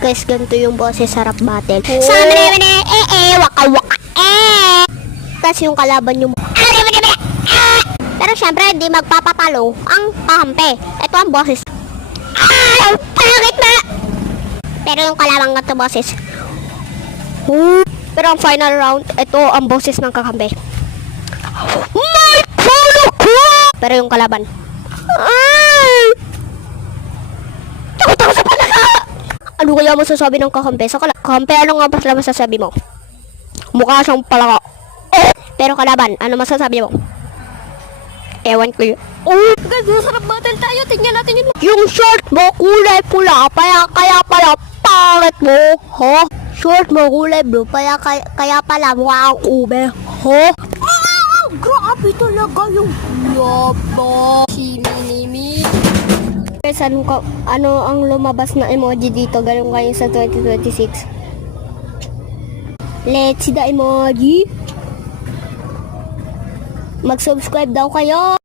Guys, ganito yung boses sa rap battle. Samene, waka waka, Tapos yung kalaban yung pero syempre, hindi magpapatalo ang kahampi. Ito ang boses. Pangit na! Pero yung kalaban ganito boses. Pero ang final round, ito ang boses ng kakampi. My polo ko! Pero yung kalaban. Takot sa palaka! Ano kaya masasabi ng kakampi? Sa kakampi, ano nga ba sila masasabi mo? Mukha siyang palaka. Pero kalaban, ano masasabi mo? Ewan ko yun. Guys, masarap battle tayo. Tingnan natin yun. Yung short mo, kulay pula. Kaya pala, pangit mo. Ho? Short mo, kulay blue. Kaya pala, mukha kang ube. Ho? Grabe talaga yung yaba. Si Minimi. Guys, ano ang lumabas na emoji dito? Ganun kayo sa 2026. Let's see the emoji. Mag-subscribe daw kayo.